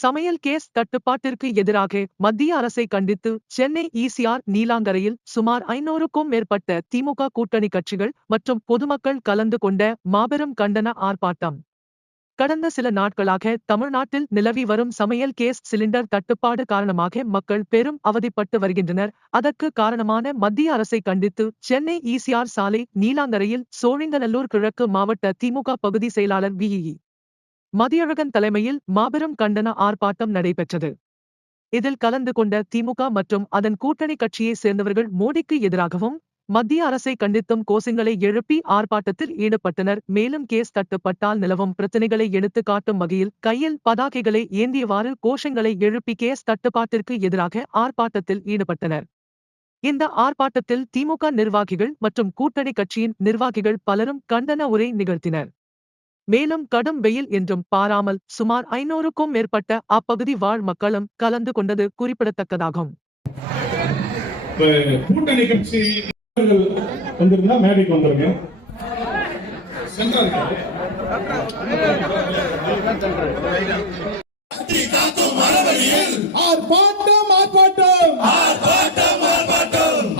சமையல் கேஸ் தட்டுப்பாட்டிற்கு எதிராக மத்திய அரசை கண்டித்து சென்னை ஈசிஆர் நீலாங்கரையில் சுமார் 500க்கும் மேற்பட்ட திமுக கூட்டணி கட்சிகள் மற்றும் பொதுமக்கள் கலந்து கொண்ட மாபெரும் கண்டன ஆர்ப்பாட்டம். கடந்த சில நாட்களாக தமிழ்நாட்டில் நிலவி வரும் சமையல் கேஸ் சிலிண்டர் தட்டுப்பாடு காரணமாக மக்கள் பெரும் அவதிப்பட்டு வருகின்றனர். அதற்கு காரணமான மத்திய அரசை கண்டித்து சென்னை ஈசிஆர் சாலை நீலாங்கரையில் சோழிங்கநல்லூர் கிழக்கு மாவட்ட திமுக பகுதி செயலாளர் வி. மதியழகன் தலைமையில் மாபெரும் கண்டன ஆர்ப்பாட்டம் நடைபெற்றது. இதில் கலந்து கொண்ட திமுக மற்றும் அதன் கூட்டணி கட்சியைச் சேர்ந்தவர்கள் மோடிக்கு எதிராகவும் மத்திய அரசை கண்டித்தும் கோஷங்களை எழுப்பி ஆர்ப்பாட்டத்தில் ஈடுபட்டனர். மேலும் கேஸ் தட்டுப்பட்டால் நிலவும் பிரச்சினைகளை எடுத்துக் காட்டும் வகையில் கையில் பதாகைகளை ஏந்தியவாறு கோஷங்களை எழுப்பி கேஸ் தட்டுப்பாட்டிற்கு எதிராக ஆர்ப்பாட்டத்தில் ஈடுபட்டனர். இந்த ஆர்ப்பாட்டத்தில் திமுக நிர்வாகிகள் மற்றும் கூட்டணி கட்சியின் நிர்வாகிகள் பலரும் கண்டன உரை நிகழ்த்தினர். மேலும் கடும் வெயில் என்றும் பாராமல் சுமார் 500க்கும் மேற்பட்ட அப்பகுதி வாழ் மக்களும் கலந்து கொண்டது குறிப்பிடத்தக்கதாகும். கூட்டணி கட்சி வந்திருந்தா மேடைக்கு வந்துருங்க. ஆர்ப்பாட்டம் ஆர்ப்பாட்டம் ஆர்ப்பாட்டம்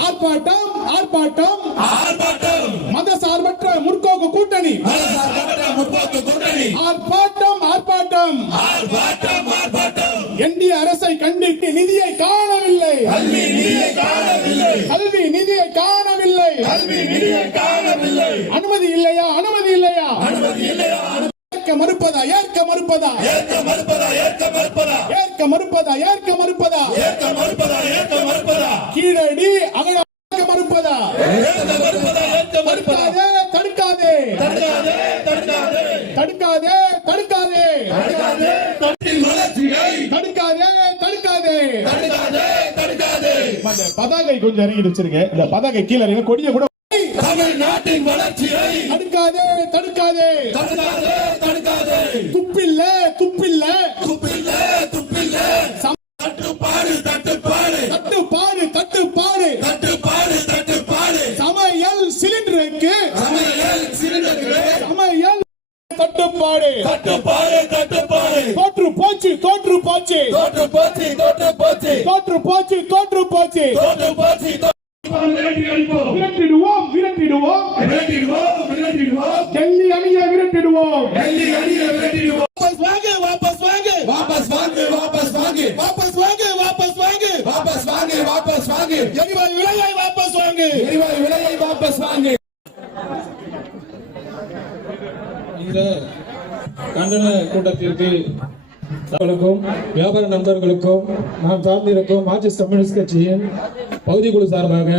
ஆர்ப்பாட்டம் ஆர்ப்பாட்டம் ஆர்ப்பாட்டம் மதசார்பற்ற முற்போக்கு கூட்டணி ஆர்ப்பாட்டம் ஆர்ப்பாட்டம் ஆர்ப்பாட்டம் ஆர்ப்பாட்டம் இந்திய அரசை கண்டித்து நிதியை காணவில்லை, கல்வி நிதியை காணவில்லை, அனுமதி இல்லையா அனுமதி இல்லையா ஏற்க மறுப்பதா ஏற்க மறுப்பதா ஏற்க மறுப்பதா ஏற்க மறுப்பதா ஏற்க மறுப்பதா ஏற்க மறுப்பதா ஏற்க மறுப்பதா ஏற்க மறுப்பதா கீழடி அகழ மறுப்பதா ஏற்க மறுப்பதா ஏற்க மறுப்பதா தடுக்காதே தடுக்காதே தடுக்காதே தடுக்காதே தடுக்காதே தடுக்காதே தட்டின் வளர்ச்சியை தடுக்காதே தடுக்காதே தடுக்காதே தடுக்காதே பதாகை கொஞ்சம் இறங்கி வச்சிருங்க. இந்த பதாகை கீழ இறங்க கொடிய கூட தமிழ்நாட்டின் வளர்ச்சியை தடுக்காதே தடுக்காதே தடுக்காதே தடுக்காதே துப்பில்ல துப்பில்ல துப்பில்ல துப்பில்ல தட்டுப்பாடு தட்டுப்பாடு தட்டுப்பாடு தட்டுப்பாடு தட்டுப்பாடு தட்டுப்பாடு சமையல் சிலிண்டருக்கு சமையல் தட்டுப்பாடு தட்டுப்பாடு தட்டுப்பாடு தோற்று போச்சு தோற்று போச்சு தோற்று போச்சு தோற்று போச்சு தோற்று போச்சு தோற்று போச்சு தோற்று போச்சு விரட்டிடுவோம் விரட்டிடுவோம் விரட்டிடுவோம் விரட்டிடுவோம் டெல்லி அணியை விரட்டிடுவோம் டெல்லி அணியை விரட்டிடுவோம் வாபஸ் வாங்க வாபஸ் வாங்க வாபஸ் வாங்க வாபஸ் வாங்க வாபஸ் வாங்க வாபஸ் வாங்க வாபஸ் வாங்க வாபஸ் வாங்க எரிவாயு விலையை வாபஸ் வாங்க எரிவாயு விலையை வாபஸ் வாங்க. இந்த கண்டன கூட்டத்திற்கு வியாபார நண்பர்களுக்கும் நாம் சார்ந்திருக்கும் மார்க்சிஸ்ட் கம்யூனிஸ்ட் கட்சியின் பகுதி குழு சார்பாக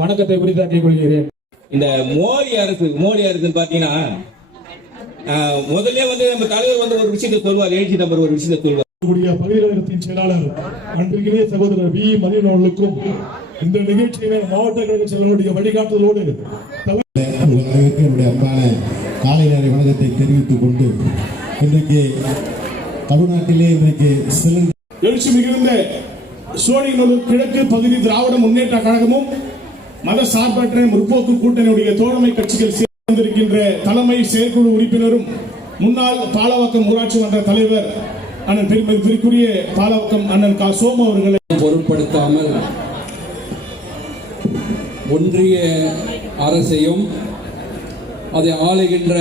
வணக்கத்தை உரித்தாக்கிக் கொள்கிறேன். இந்த மோடி அரசு பாத்தீங்கன்னா முதல்ல நம்ம தலைவர் ஒரு விஷயத்தை சொல்வார், எழுச்சி நம்பர் ஒரு விஷயத்தை சொல்வார். பகுதி கழகத்தின் செயலாளர் அன்பிற்கினிய சகோதரர் வி. மதியன் அவர்களுக்கும் இந்த நிகழ்ச்சியினை மாவட்ட கழக செயலாளருடைய வழிகாட்டுதலோடு அன்பான காலை நேர வணக்கத்தை தெரிவித்துக் கொண்டு இன்றைக்கு தமிழ்நாட்டிலே இன்றைக்கு எழுச்சி மிகுந்த சோழிங்கநல்லூர் கிழக்கு பகுதி திராவிட முன்னேற்ற கழகமும் மத சார்பற்ற முற்போக்கு கூட்டணியுடைய தோழமை கட்சிகள் சேர்ந்திருக்கின்ற தலைமை செயற்குழு உறுப்பினரும் முன்னாள் பாலவாக்கம் ஊராட்சி மன்ற தலைவர் அண்ணன் பெருமைக்குரிய பாலவாக்கம் அண்ணன் கா. சோமு அவர்களை பொருட்படுத்தாமல் ஒன்றிய அரசையும் அதை ஆளுகின்ற